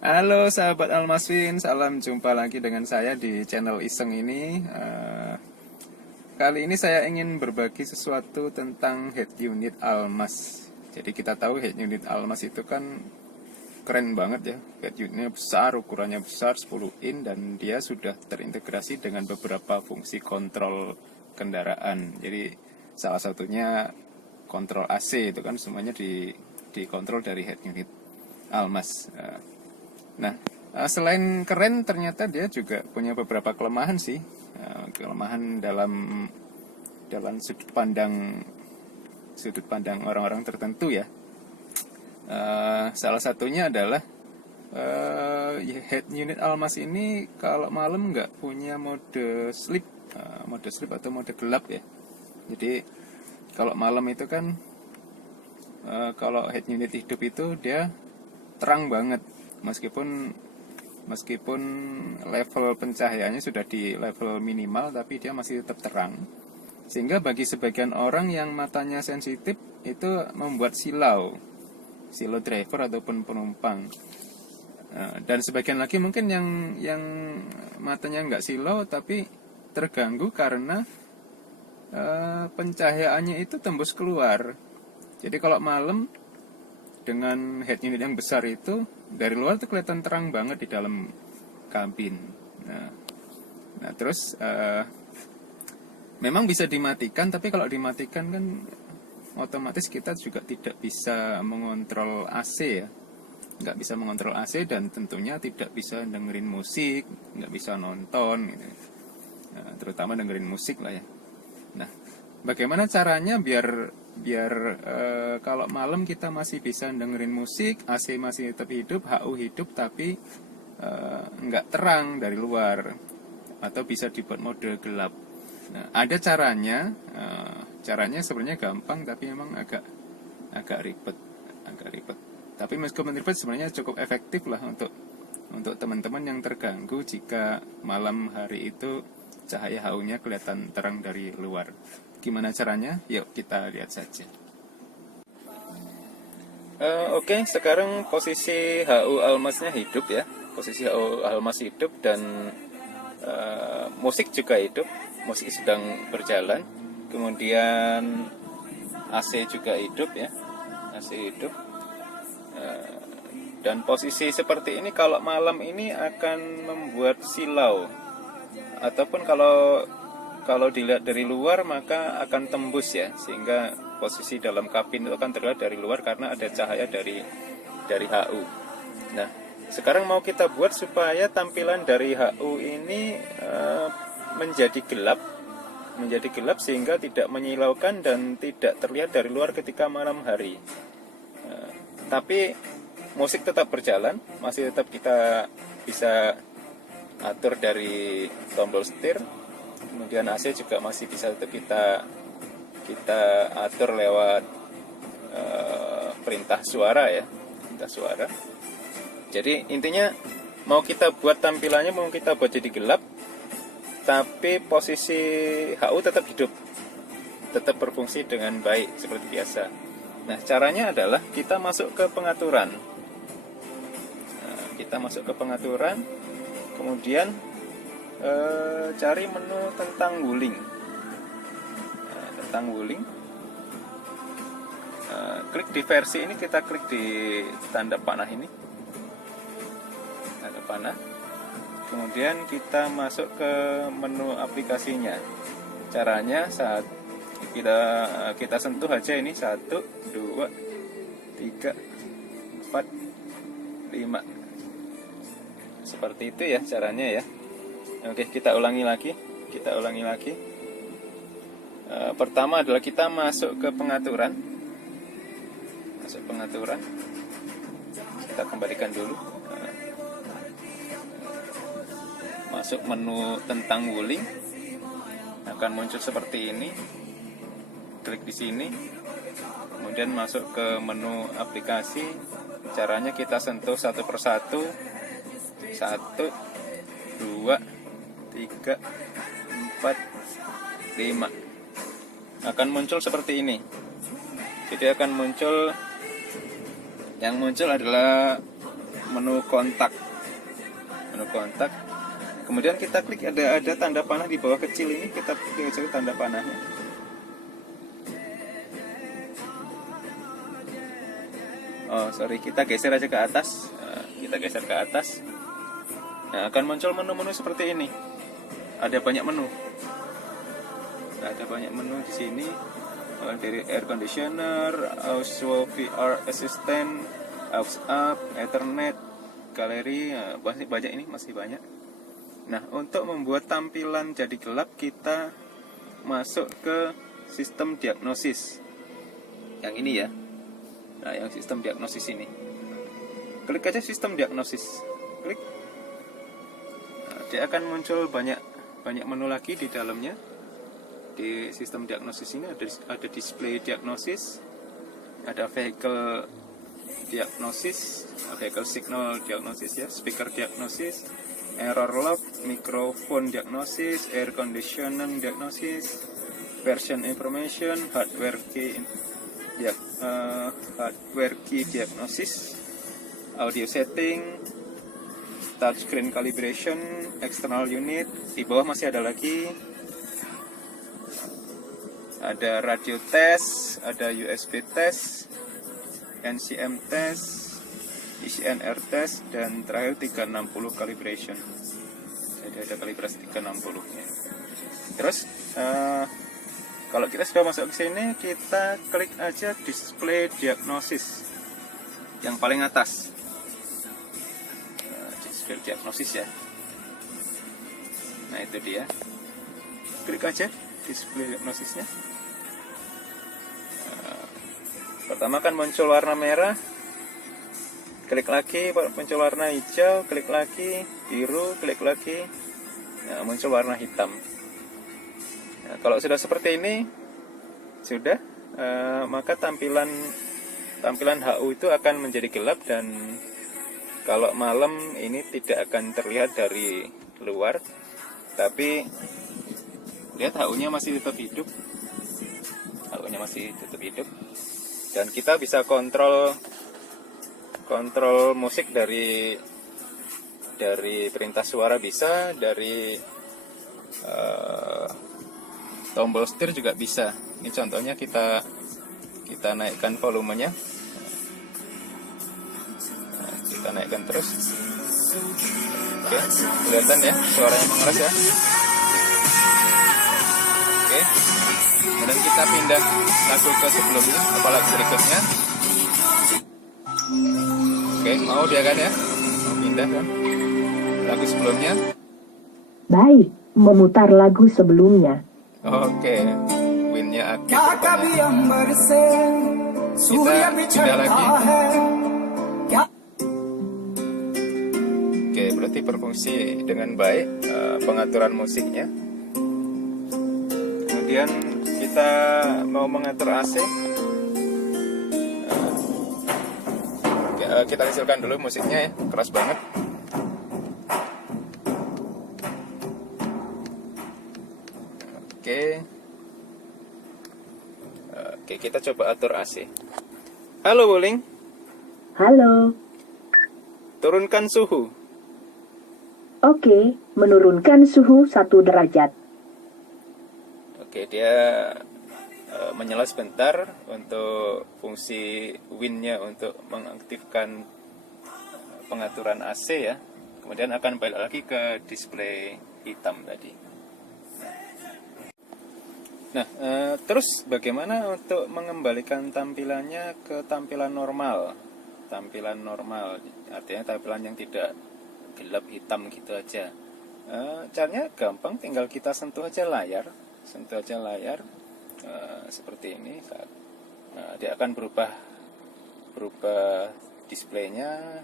Halo sahabat Almaswin, salam jumpa lagi dengan saya di channel Iseng ini. Kali ini saya ingin berbagi sesuatu tentang head unit Almas. Jadi kita tahu head unit Almas itu kan keren banget ya. Head unitnya besar, ukurannya besar, 10 in, dan dia sudah terintegrasi dengan beberapa fungsi kontrol kendaraan. Jadi salah satunya kontrol AC itu kan semuanya dikontrol dari head unit Almas. Nah, selain keren, ternyata dia juga punya beberapa kelemahan sih. Kelemahan dalam sudut pandang orang-orang tertentu ya. Salah satunya adalah head unit Almas ini kalau malam nggak punya mode sleep atau mode gelap ya. Jadi kalau malam itu kan kalau head unit hidup itu dia terang banget. Meskipun level pencahayaannya sudah di level minimal, tapi dia masih tetap terang. Sehingga bagi sebagian orang yang matanya sensitif itu membuat silau driver ataupun penumpang. Dan sebagian lagi mungkin yang matanya nggak silau tapi terganggu karena pencahayaannya itu tembus keluar. Jadi kalau malam dengan head unit yang besar itu, dari luar tuh kelihatan terang banget di dalam kabin. Nah terus memang bisa dimatikan, tapi kalau dimatikan kan otomatis kita juga tidak bisa mengontrol AC ya. Nggak bisa mengontrol AC dan tentunya tidak bisa dengerin musik, nggak bisa nonton gitu. Terutama dengerin musik lah ya. Nah, bagaimana caranya biar kalau malam kita masih bisa dengerin musik, AC masih tetap hidup, HU hidup, tapi nggak terang dari luar, atau bisa dibuat mode gelap. Nah, ada caranya. Caranya sebenarnya gampang, tapi memang agak ribet. Tapi meskipun ribet, sebenarnya cukup efektif lah untuk teman-teman yang terganggu jika malam hari itu cahaya HU-nya kelihatan terang dari luar. Gimana caranya? Yuk kita lihat saja. Oke, sekarang posisi HU Almasnya hidup ya. Posisi HU Almas hidup dan musik juga hidup. Musik sedang berjalan. Kemudian AC juga hidup ya. AC hidup. Dan posisi seperti ini kalau malam ini akan membuat silau. Ataupun kalau dilihat dari luar maka akan tembus ya, sehingga posisi dalam kabin itu akan terlihat dari luar karena ada cahaya dari HU. Nah, sekarang mau kita buat supaya tampilan dari HU ini menjadi gelap sehingga tidak menyilaukan dan tidak terlihat dari luar ketika malam hari. Tapi musik tetap berjalan, masih tetap kita bisa atur dari tombol setir. Kemudian AC juga masih bisa tetap kita atur lewat perintah suara ya, perintah suara. Jadi intinya mau kita buat tampilannya, mau kita buat jadi gelap, tapi posisi HU tetap hidup, tetap berfungsi dengan baik seperti biasa. Nah, caranya adalah kita masuk ke pengaturan. Kemudian cari menu tentang wuling. Klik di versi ini, kita klik di tanda panah ini, tanda panah. Kemudian kita masuk ke menu aplikasinya. Caranya saat kita sentuh aja ini 1, 2, 3, 4, 5. Seperti itu ya caranya ya. Oke, kita ulangi lagi. Pertama adalah kita masuk ke pengaturan. Kita kembalikan dulu. Masuk menu tentang wuling. Akan muncul seperti ini. Klik di sini. Kemudian masuk ke menu aplikasi. Caranya kita sentuh satu persatu. 1, 2, 3, 4, 5. Akan muncul seperti ini. Jadi akan muncul, yang muncul adalah menu kontak. Kemudian kita klik ada tanda panah di bawah kecil ini, kita klik aja tanda panahnya. Oh sorry, kita geser aja ke atas. Nah, akan muncul menu-menu seperti ini. Ada banyak menu di sini. Dari air conditioner, aux VR assistant, aux up, Ethernet, galeri, masih banyak. Nah, untuk membuat tampilan jadi gelap, kita masuk ke sistem diagnosis. Yang ini ya. Nah, yang sistem diagnosis ini. Klik aja sistem diagnosis. Klik. Nah, dia akan muncul banyak menu lagi di dalamnya. Di sistem diagnosis ini ada display diagnosis, ada vehicle diagnosis, vehicle signal diagnosis ya, speaker diagnosis, error log, microphone diagnosis, air conditioning diagnosis, version information, hardware key diagnosis, audio setting, touchscreen calibration, external unit. Di bawah masih ada lagi. Ada radio test, ada USB test, NCM test, ICNR test, dan terakhir 360 calibration. Jadi ada kalibrasi 360 ya. Terus kalau kita sudah masuk ke sini, kita klik aja display diagnosis yang paling atas. Display diagnosis ya. Nah itu dia. Klik aja display diagnosisnya. Pertama kan muncul warna merah, klik lagi muncul warna hijau, klik lagi biru, klik lagi, nah, muncul warna hitam. Nah, kalau sudah seperti ini, maka tampilan HU itu akan menjadi gelap, dan kalau malam ini tidak akan terlihat dari luar, tapi lihat HU-nya masih tetap hidup. Dan kita bisa kontrol musik dari perintah suara, bisa dari tombol setir juga bisa. Ini contohnya kita naikkan volumenya. Nah, kita naikkan terus. Oke, kelihatan ya suaranya mengeras ya. Oke. Kemudian kita pindah lagu ke sebelumnya, apalagi berikutnya. Oke, mau dia kan ya? Mau pindah kan? Lagu sebelumnya. Baik, memutar lagu sebelumnya. Oke, Win-nya aktif. Kita pindah lagi. Oke, berarti berfungsi dengan baik pengaturan musiknya. Kemudian kita mau mengatur AC. Kita kecilkan dulu musiknya ya, keras banget. Oke, kita coba atur AC. Halo Wuling. Halo. Turunkan suhu. Oke, menurunkan suhu 1 derajat. Oke, dia menyala sebentar untuk fungsi Win-nya untuk mengaktifkan pengaturan AC ya. Kemudian akan balik lagi ke display hitam tadi. Nah, terus bagaimana untuk mengembalikan tampilannya ke tampilan normal? Tampilan normal, artinya tampilan yang tidak gelap hitam gitu aja. Caranya gampang, tinggal kita sentuh aja layar. Seperti ini. Nah, dia akan berubah displaynya,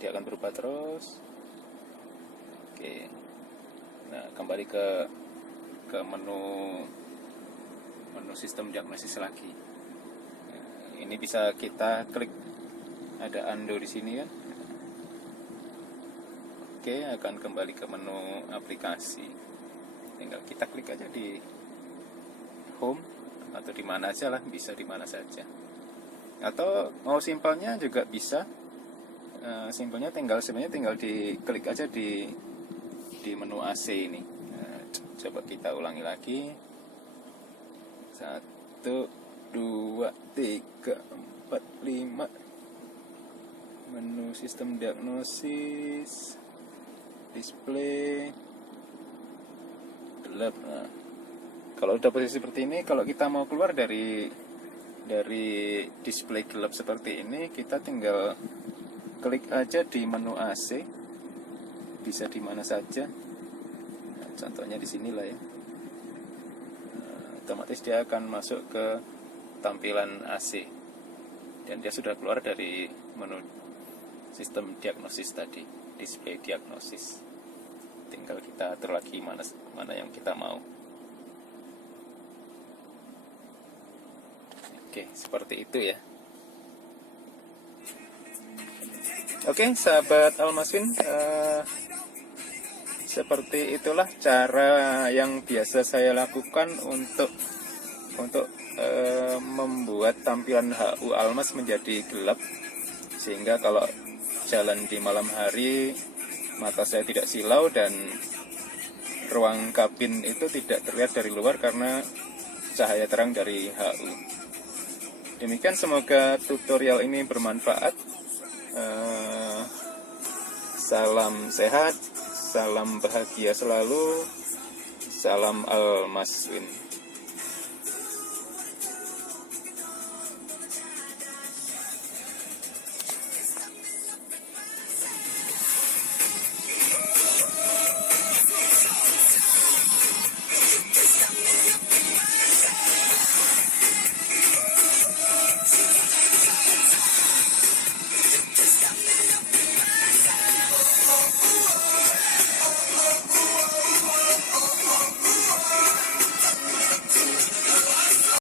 dia akan berubah terus. Oke. Nah, kembali ke menu sistem diagnosis lagi. Nah, ini bisa kita klik, ada undo di sini kan. Oke, akan kembali ke menu aplikasi. Tinggal kita klik aja di home atau di mana aja lah, bisa di mana saja. Atau mau simpelnya juga bisa. Simpelnya sebenarnya tinggal diklik aja di menu AC ini. Coba kita ulangi lagi. 1, 2, 3, 4, 5. Menu sistem diagnosis, display, gelap. Nah, kalau udah posisi seperti ini, kalau kita mau keluar dari display gelap seperti ini, kita tinggal klik aja di menu AC, bisa di mana saja. Nah, contohnya di sinilah ya. Otomatis dia akan masuk ke tampilan AC, dan dia sudah keluar dari menu sistem diagnosis tadi, display diagnosis. Tinggal kita atur lagi mana yang kita mau. Oke, seperti itu ya. Oke, sahabat Almaswin, seperti itulah cara yang biasa saya lakukan untuk membuat tampilan HU Almas menjadi gelap, sehingga kalau jalan di malam hari mata saya tidak silau dan ruang kabin itu tidak terlihat dari luar karena cahaya terang dari HU. Demikian, semoga tutorial ini bermanfaat. Salam sehat, salam bahagia selalu, salam Almaswin.